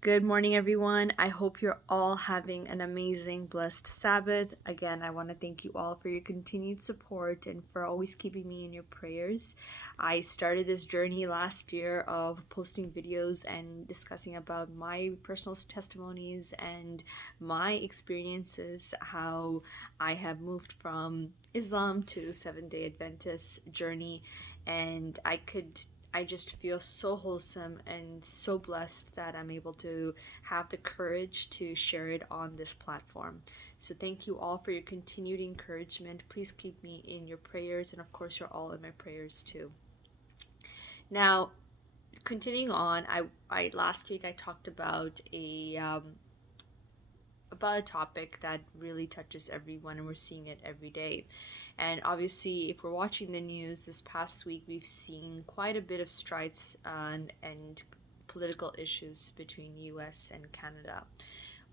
Good morning, everyone. I hope you're all having an amazing, blessed Sabbath. Again, I want to thank you all for your continued support and for always keeping me in your prayers. I started this journey last year of posting videos and discussing about my personal testimonies and my experiences, how I have moved from Islam to Seventh-day Adventist journey, and I just feel so wholesome and so blessed that I'm able to have the courage to share it on this platform. So, thank you all for your continued encouragement. Please keep me in your prayers, and of course, you're all in my prayers too. Now, continuing on, I last week I talked about a topic that really touches everyone, and we're seeing it every day. And obviously, if we're watching the news this past week, we've seen quite a bit of strides and political issues between US and Canada.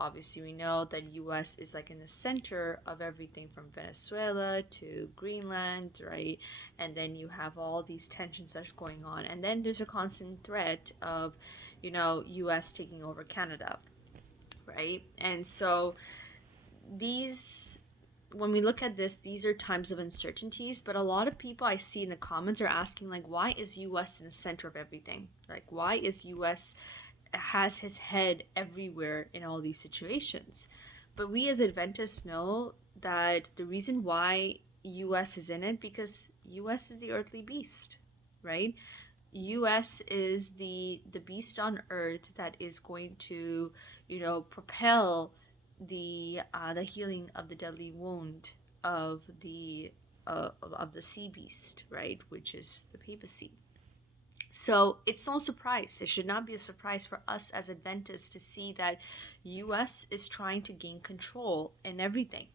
Obviously, we know that US is like in the center of everything from Venezuela to Greenland, right? And then you have all these tensions that's going on. And then there's a constant threat of, US taking over Canada, right? And so these when we look at this, these are times of uncertainties, but a lot of people I see in the comments are asking, like, why is US in the center of everything? Like, why is US has his head everywhere in all these situations? But we as Adventists know that the reason why US is in it, because US is the earthly beast, right? US is the beast on earth that is going to, propel the healing of the deadly wound of the sea beast, right, which is the papacy. So it's no surprise. It should not be a surprise for us as Adventists to see that US is trying to gain control in everything,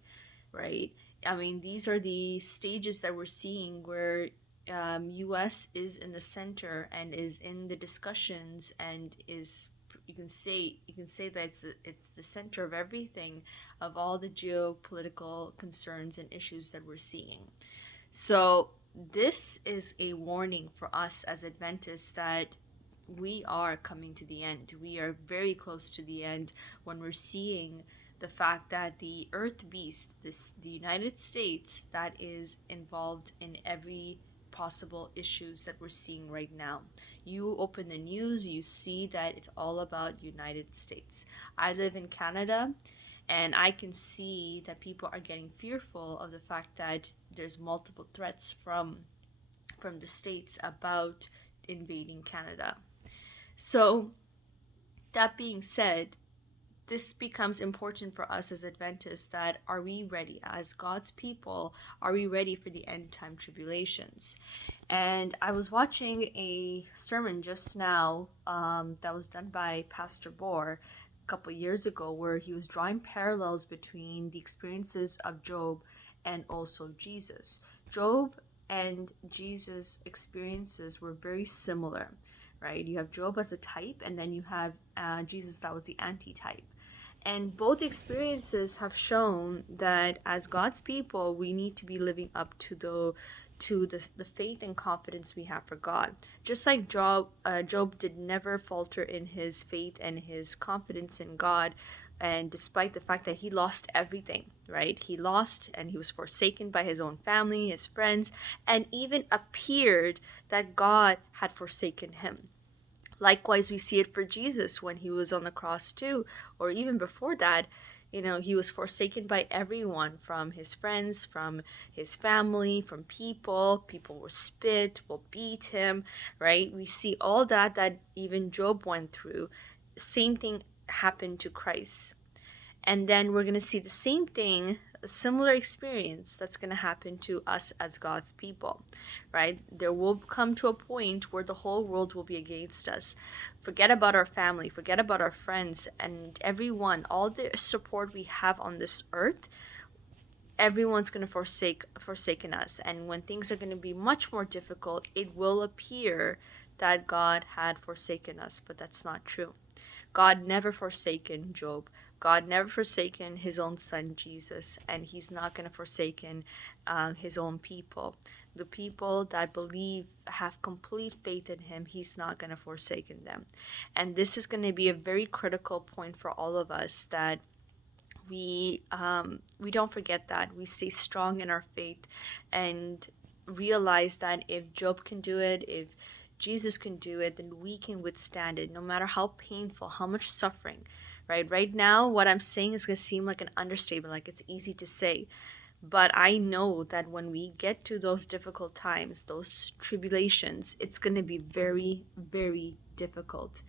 right? I mean, these are the stages that we're seeing where US is in the center and is in the discussions and is, you can say that it's the center of everything, of all the geopolitical concerns and issues that we're seeing. So this is a warning for us as Adventists that we are coming to the end. We are very close to the end when we're seeing the fact that the earth beast, the United States, that is involved in every possible issues that we're seeing right now. You open the news, you see that it's all about United States. I live in Canada, and I can see that people are getting fearful of the fact that there's multiple threats from the states about invading Canada. So that being said, this becomes important for us as Adventists, that are we ready as God's people? Are we ready for the end time tribulations? And I was watching a sermon just now that was done by Pastor Bohr a couple years ago, where he was drawing parallels between the experiences of Job and also Jesus. Job and Jesus' experiences were very similar, right? You have Job as a type, and then you have Jesus that was the anti-type. And both experiences have shown that as God's people, we need to be living up to the faith and confidence we have for God. Just like Job did never falter in his faith and his confidence in God, and despite the fact that he lost everything, right? He lost and he was forsaken by his own family, his friends, and even appeared that God had forsaken him. Likewise, we see it for Jesus when he was on the cross too, or even before that. He was forsaken by everyone, from his friends, from his family, from people. People will spit, will beat him, right? We see all that even Job went through. Same thing happened to Christ. And then we're going to see the same thing, a similar experience that's going to happen to us as God's people, right? There will come to a point where the whole world will be against us. Forget about our family, forget about our friends, and everyone, all the support we have on this earth. Everyone's going to forsaken us. And when things are going to be much more difficult, it will appear that God had forsaken us, but that's not true. God never forsaken Job. God never forsaken his own son Jesus, and he's not going to forsaken his own people. The people that believe, have complete faith in him, he's not going to forsake them. And this is going to be a very critical point for all of us, that we don't forget that. We stay strong in our faith and realize that if Job can do it, if Jesus can do it, then we can withstand it, no matter how painful, how much suffering, right? Right now, what I'm saying is going to seem like an understatement, like it's easy to say. But I know that when we get to those difficult times, those tribulations, it's going to be very, very difficult.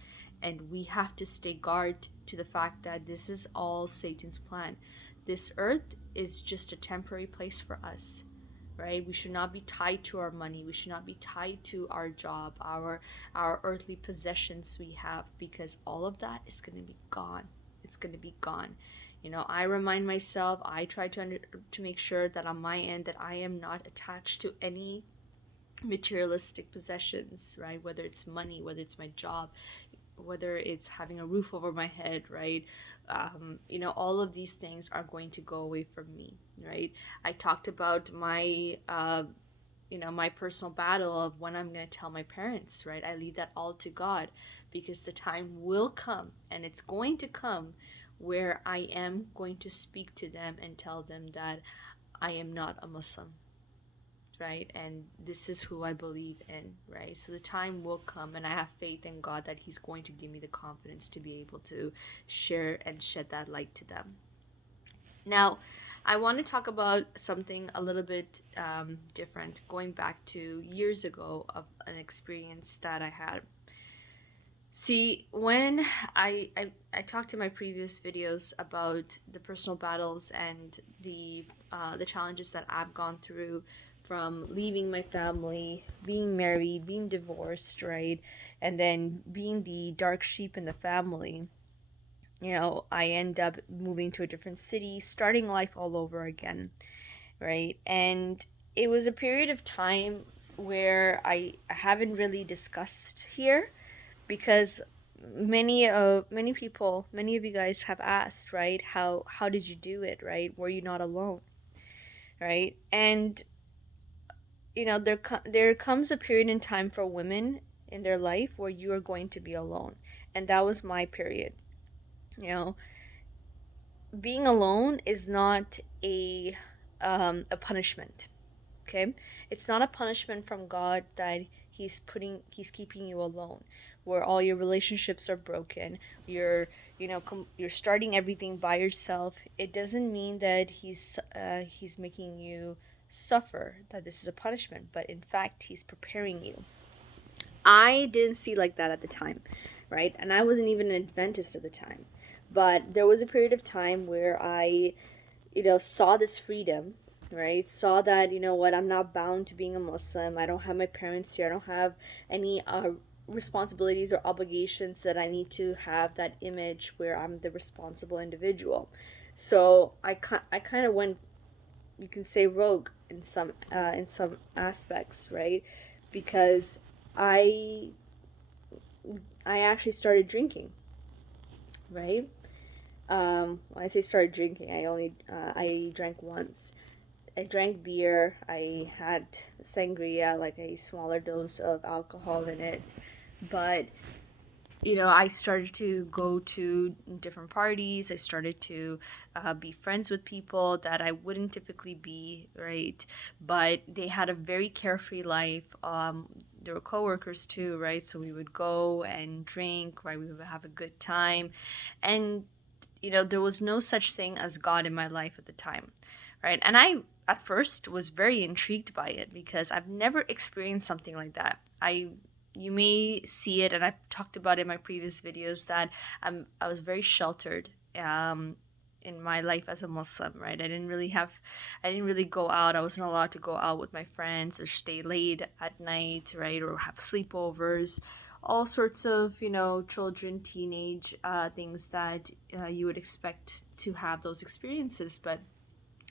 And we have to stay guard to the fact that this is all Satan's plan. This earth is just a temporary place for us, right? We should not be tied to our money. We should not be tied to our job, our earthly possessions we have, because all of that is going to be gone. It's going to be gone. I remind myself, I try to make sure that on my end that I am not attached to any materialistic possessions, right? Whether it's money, whether it's my job, whether it's having a roof over my head, right? All of these things are going to go away from me, right? I talked about my my personal battle of when I'm going to tell my parents, right? I leave that all to God, because the time will come, and it's going to come, where I am going to speak to them and tell them that I am not a Muslim, right? And this is who I believe in, right? So the time will come, and I have faith in God that he's going to give me the confidence to be able to share and shed that light to them. Now, I want to talk about something a little bit different, going back to years ago of an experience that I had. See, when I talked in my previous videos about the personal battles and the challenges that I've gone through, from leaving my family, being married, being divorced, right, and then being the dark sheep in the family. I end up moving to a different city, starting life all over again, right? And it was a period of time where I haven't really discussed here, because many of you guys have asked, right? How did you do it, right? Were you not alone, right? And there comes a period in time for women in their life where you are going to be alone, and that was my period. Being alone is not a punishment. Okay, it's not a punishment from God that he's keeping you alone, where all your relationships are broken, you're starting everything by yourself. It doesn't mean that he's making you suffer, that this is a punishment, but in fact he's preparing you. I didn't see like that at the time, right? And I wasn't even an Adventist at the time, but there was a period of time where I saw this freedom, right? Saw that, I'm not bound to being a Muslim. I don't have my parents here. I don't have any responsibilities or obligations that I need to have that image where I'm the responsible individual. So I kind of went, you can say, rogue in some aspects, right? Because I actually started drinking, right? When I say started drinking, I drank once. I drank beer. I had sangria, like a smaller dose of alcohol in it. But I started to go to different parties. I started to be friends with people that I wouldn't typically be, right? But they had a very carefree life. There were coworkers too, right? So we would go and drink, right? We would have a good time. And there was no such thing as God in my life at the time, right? And I, at first, was very intrigued by it, because I've never experienced something like that. You may see it, and I've talked about it in my previous videos, that I was very sheltered in my life as a Muslim, right? I didn't really go out. I wasn't allowed to go out with my friends or stay late at night, right? Or have sleepovers. All sorts of, children, teenage things that you would expect to have those experiences, but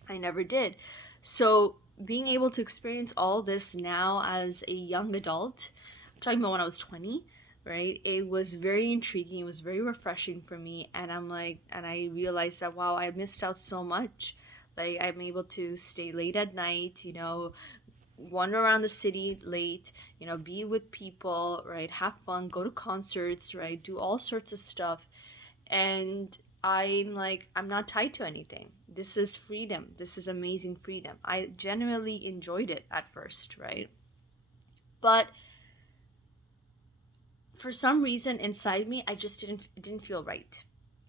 I never did. So being able to experience all this now as a young adult, I'm talking about when I was 20, right? It was very intriguing. It was very refreshing for me. And I realized that, wow, I missed out so much. Like, I'm able to stay late at night, wander around the city late, be with people, right? Have fun, go to concerts, right? Do all sorts of stuff. And I'm like, I'm not tied to anything. This is freedom. This is amazing freedom. I genuinely enjoyed it at first, right? But for some reason inside me, I just didn't feel right.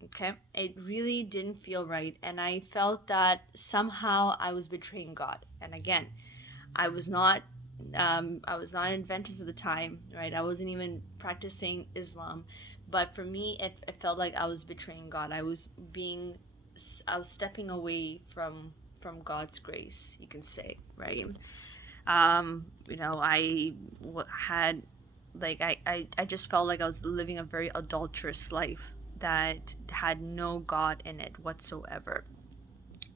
Okay? It really didn't feel right, and I felt that somehow I was betraying God. And again, I was not an Adventist at the time, right? I wasn't even practicing Islam, but for me, it felt like I was betraying God. I was stepping away from God's grace, you can say, right? Had like I just felt like I was living a very adulterous life that had no God in it whatsoever.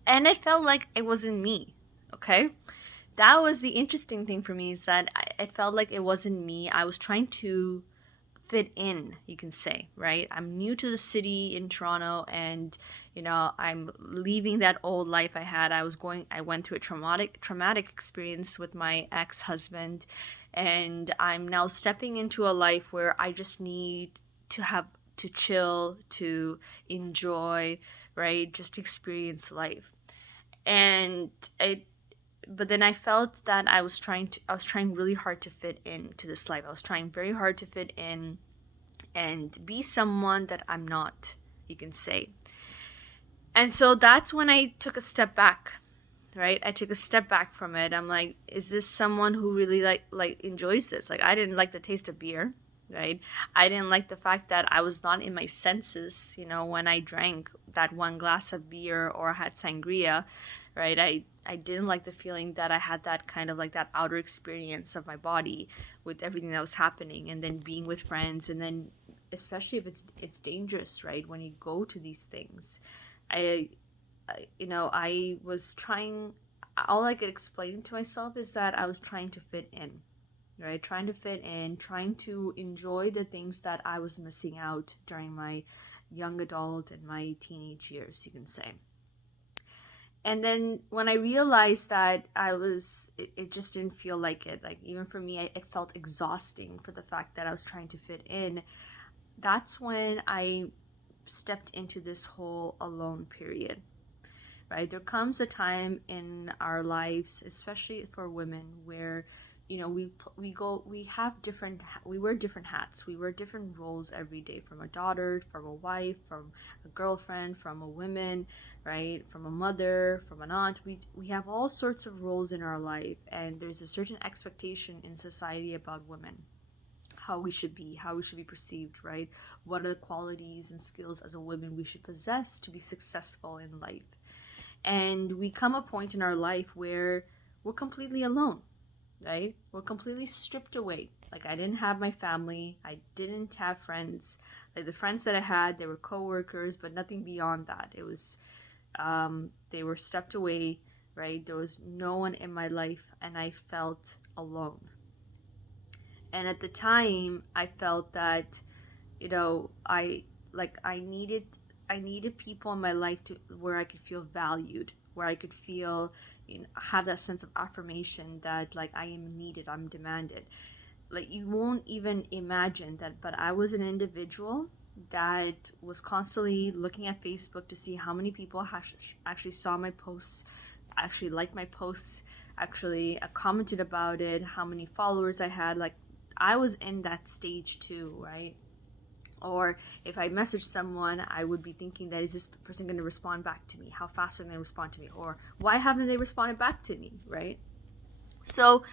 And it felt like it wasn't me, okay? That was the interesting thing for me, is that it felt like it wasn't me. I was trying to fit in, you can say, right? I'm new to the city in Toronto, and I'm leaving that old life I had. I went through a traumatic experience with my ex-husband, and I'm now stepping into a life where I just need to chill, to enjoy, right? Just experience life. And it but then I felt that I was trying really hard to fit into this life. I was trying very hard to fit in and be someone that I'm not, you can say. And so that's when I took a step back, right? I took a step back from it. I'm like, is this someone who really like enjoys this? Like, I didn't like the taste of beer, right? I didn't like the fact that I was not in my senses, when I drank that one glass of beer or had sangria, right? I didn't like the feeling that I had that kind of like that outer experience of my body with everything that was happening, and then being with friends, and then especially if it's dangerous, right? When you go to these things, I I was trying. All I could explain to myself is that I was trying to fit in, right? Trying to fit in, trying to enjoy the things that I was missing out during my young adult and my teenage years, you can say. And then when I realized that it just didn't feel like it. Like, even for me, it felt exhausting for the fact that I was trying to fit in. That's when I stepped into this whole alone period, right? There comes a time in our lives, especially for women, where we wear different hats, we wear different roles every day, from a daughter, from a wife, from a girlfriend, from a woman, right, from a mother, from an aunt. We have all sorts of roles in our life, and there's a certain expectation in society about women, how we should be perceived, right? What are the qualities and skills as a woman we should possess to be successful in life? And we come a point in our life where we're completely alone, right? We're completely stripped away. Like, I didn't have my family, I didn't have friends. Like, the friends that I had, they were coworkers, but nothing beyond that. It was they were stepped away, right? There was no one in my life, and I felt alone. And at the time, I felt that, I needed people in my life to where I could feel valued, where I could feel, have that sense of affirmation that, like, I am needed, I'm demanded. Like, you won't even imagine that, but I was an individual that was constantly looking at Facebook to see how many people actually saw my posts, actually liked my posts, actually commented about it, how many followers I had. Like, I was in that stage too, right? Or if I messaged someone, I would be thinking that, is this person going to respond back to me? How fast are they going to respond to me? Or why haven't they responded back to me, right? So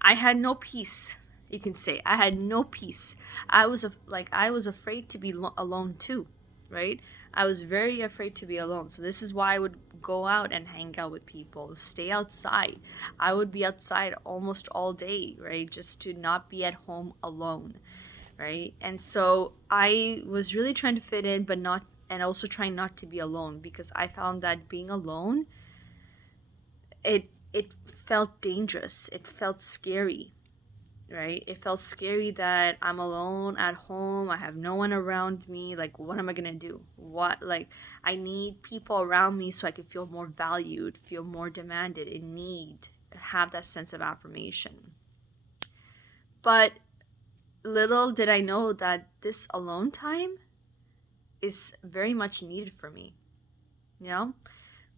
I had no peace. You can say I had no peace. I was afraid to be alone too, right? I was very afraid to be alone. So this is why I would go out and hang out with people, stay outside. I would be outside almost all day, right? Just to not be at home alone, right? And so I was really trying to fit in, but not, and also trying not to be alone, because I found that being alone, it felt dangerous. It felt scary, right? It felt scary that I'm alone at home. I have no one around me. Like, what am I gonna do? I need people around me so I could feel more valued, feel more demanded, in need, have that sense of affirmation. But little did I know that this alone time is very much needed for me. You know,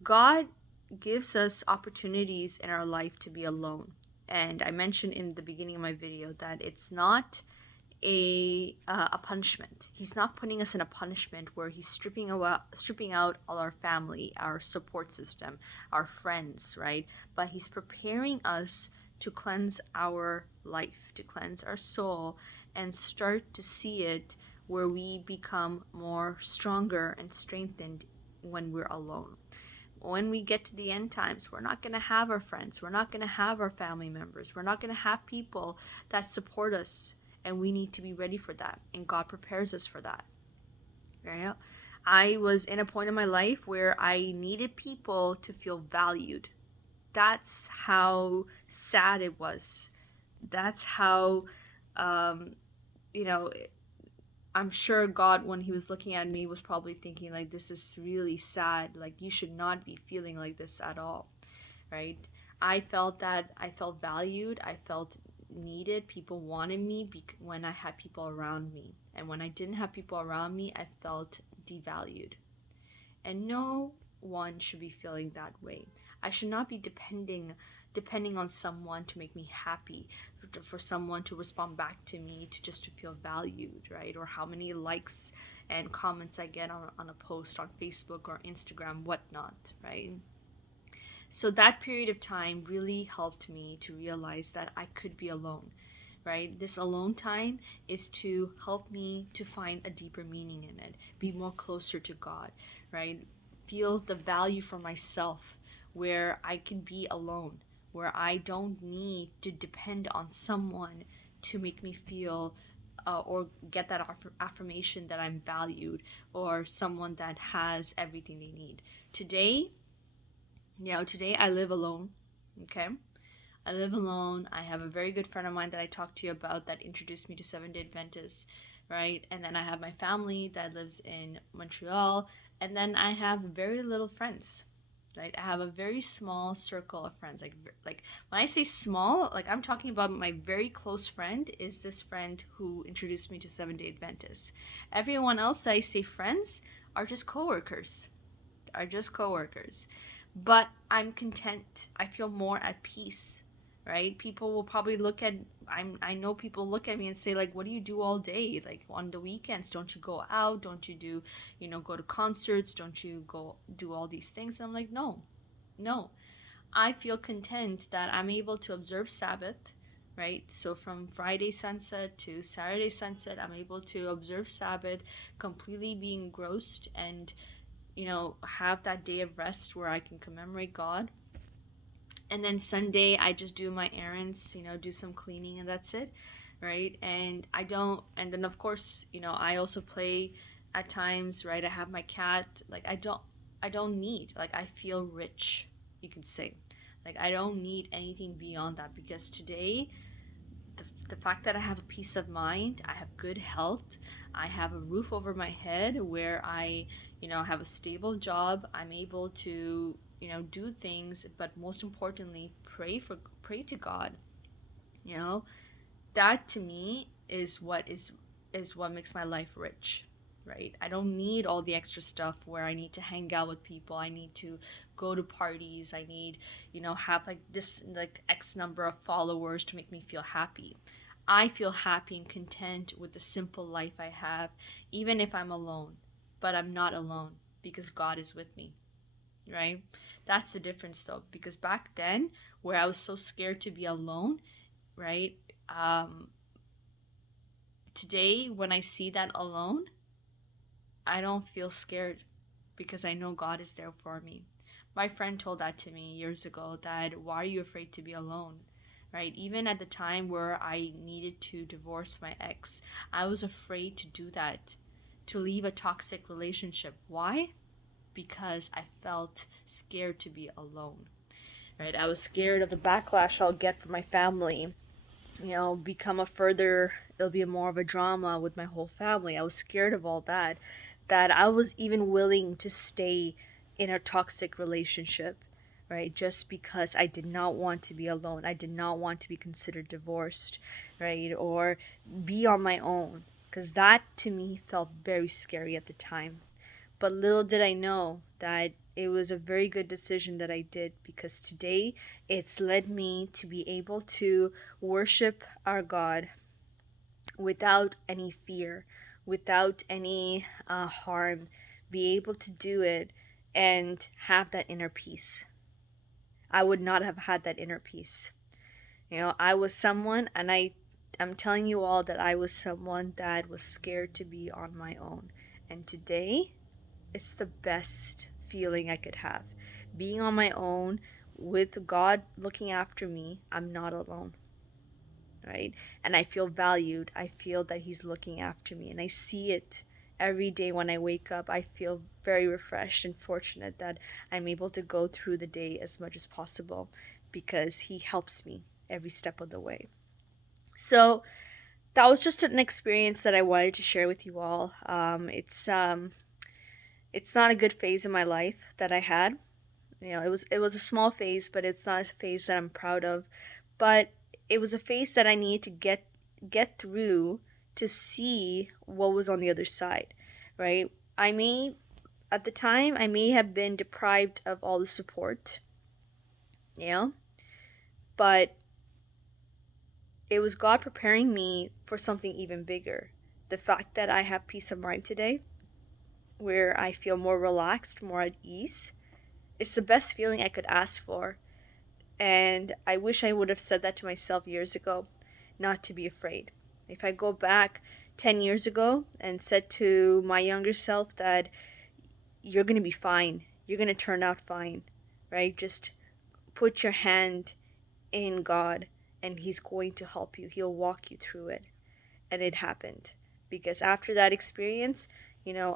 God gives us opportunities in our life to be alone. And I mentioned in the beginning of my video that it's not a punishment. He's not putting us in a punishment where he's stripping out all our family, our support system, our friends, right? But he's preparing us to cleanse our life, to cleanse our soul, and start to see it where we become more stronger and strengthened when we're alone. When we get to the end times, we're not going to have our friends, we're not going to have our family members, we're not going to have people that support us, and we need to be ready for that, and God prepares us for that. Right? I was in a point in my life where I needed people to feel valued. That's how sad it was. That's how you know, I'm sure God, when he was looking at me, was probably thinking, like, this is really sad. Like, you should not be feeling like this at all, right? I felt valued. I felt needed. People wanted me when I had people around me. And when I didn't have people around me, I felt devalued. And no one should be feeling that way. I should not be depending on someone to make me happy, for someone to respond back to me to feel valued, right? Or how many likes and comments I get on a post on Facebook or Instagram, whatnot, right? So that period of time really helped me to realize that I could be alone, right? This alone time is to help me to find a deeper meaning in it, be more closer to God, right? Feel the value for myself, where I can be alone, where I don't need to depend on someone to make me feel or get that affirmation that I'm valued, or someone that has everything they need. Today I live alone, okay? I live alone. I have a very good friend of mine that I talked to you about that introduced me to Seventh-day Adventists, right? And then I have my family that lives in Montreal, and then I have very little friends, right? I have a very small circle of friends. Like when I say small, like I'm talking about my very close friend is this friend who introduced me to Seventh-day Adventists. Everyone else that I say friends are just coworkers. But I'm content. I feel more at peace, right? People will probably I know people look at me and say, like, what do you do all day? Like, on the weekends, don't you go out? Don't you do, go to concerts? Don't you go do all these things? And I'm like, no. I feel content that I'm able to observe Sabbath, right? So from Friday sunset to Saturday sunset, I'm able to observe Sabbath, completely be engrossed, and have that day of rest where I can commemorate God. And then Sunday, I just do my errands, do some cleaning, and that's it, right? And then of course, I also play at times, right? I have my cat. Like, I don't need, like, I feel rich, you could say. Like, I don't need anything beyond that, because today, the fact that I have a peace of mind, I have good health, I have a roof over my head, where I, have a stable job, I'm able to, do things, but most importantly, pray to God. That to me is what makes my life rich, right? I don't need all the extra stuff where I need to hang out with people, I need to go to parties, I need, have like this, like, X number of followers to make me feel happy. I feel happy and content with the simple life I have, even if I'm alone. But I'm not alone, because God is with me, right? That's the difference, though, because back then, where I was so scared to be alone, right? Today, when I see that alone, I don't feel scared, because I know God is there for me. My friend told that to me years ago, that why are you afraid to be alone? Right? Even at the time where I needed to divorce my ex, I was afraid to do that, to leave a toxic relationship. Why? Because I felt scared to be alone, right? I was scared of the backlash I'll get from my family, it'll be more of a drama with my whole family. I was scared of all that I was even willing to stay in a toxic relationship, right? Just because I did not want to be alone. I did not want to be considered divorced, right? Or be on my own. Because that to me felt very scary at the time. But little did I know that it was a very good decision that I did, because today it's led me to be able to worship our God without any fear, without any harm, be able to do it and have that inner peace. I would not have had that inner peace. I was someone, and I'm telling you all that I was someone that was scared to be on my own. And today, it's the best feeling I could have. Being on my own with God looking after me, I'm not alone, right? And I feel valued. I feel that He's looking after me, and I see it every day when I wake up. I feel very refreshed and fortunate that I'm able to go through the day as much as possible, because He helps me every step of the way. So that was just an experience that I wanted to share with you all. It's not a good phase in my life that I had. It was a small phase, but it's not a phase that I'm proud of. But it was a phase that I needed to get through to see what was on the other side, right? At the time, I may have been deprived of all the support, but it was God preparing me for something even bigger. The fact that I have peace of mind today, where I feel more relaxed, more at ease, it's the best feeling I could ask for. And I wish I would have said that to myself years ago, not to be afraid. If I go back 10 years ago and said to my younger self that you're going to be fine, you're going to turn out fine, right? Just put your hand in God and He's going to help you. He'll walk you through it. And it happened. Because after that experience,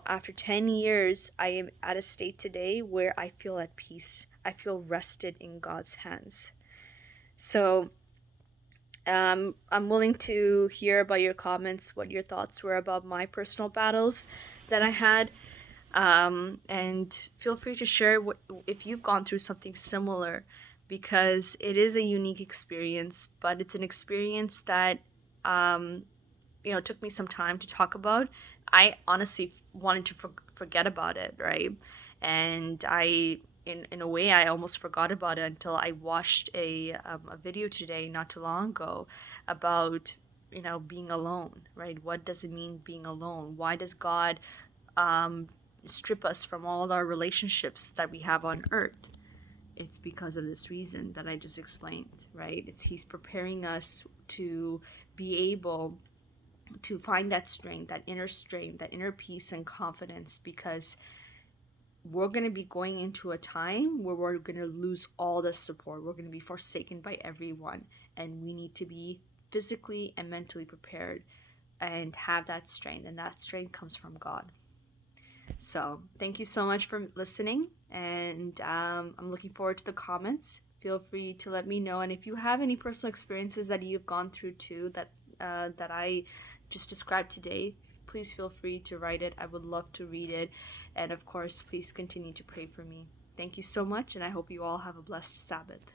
after 10 years, I am at a state today where I feel at peace. I feel rested in God's hands. So I'm willing to hear about your comments, what your thoughts were about my personal battles that I had. And feel free to share if you've gone through something similar, because it is a unique experience, but it's an experience that took me some time to talk about. I honestly wanted to forget about it, right? And in a way, I almost forgot about it until I watched a video today, not too long ago, about being alone, right? What does it mean being alone? Why does God strip us from all our relationships that we have on earth? It's because of this reason that I just explained, right? He's preparing us to be able to find that strength, that inner peace and confidence, because we're going to be going into a time where we're going to lose all the support. We're going to be forsaken by everyone, and we need to be physically and mentally prepared and have that strength, and that strength comes from God. So thank you so much for listening, and I'm looking forward to the comments. Feel free to let me know, and if you have any personal experiences that you've gone through too that I just described today, please feel free to write it. I would love to read it, and of course, please continue to pray for me. Thank you so much, and I hope you all have a blessed Sabbath.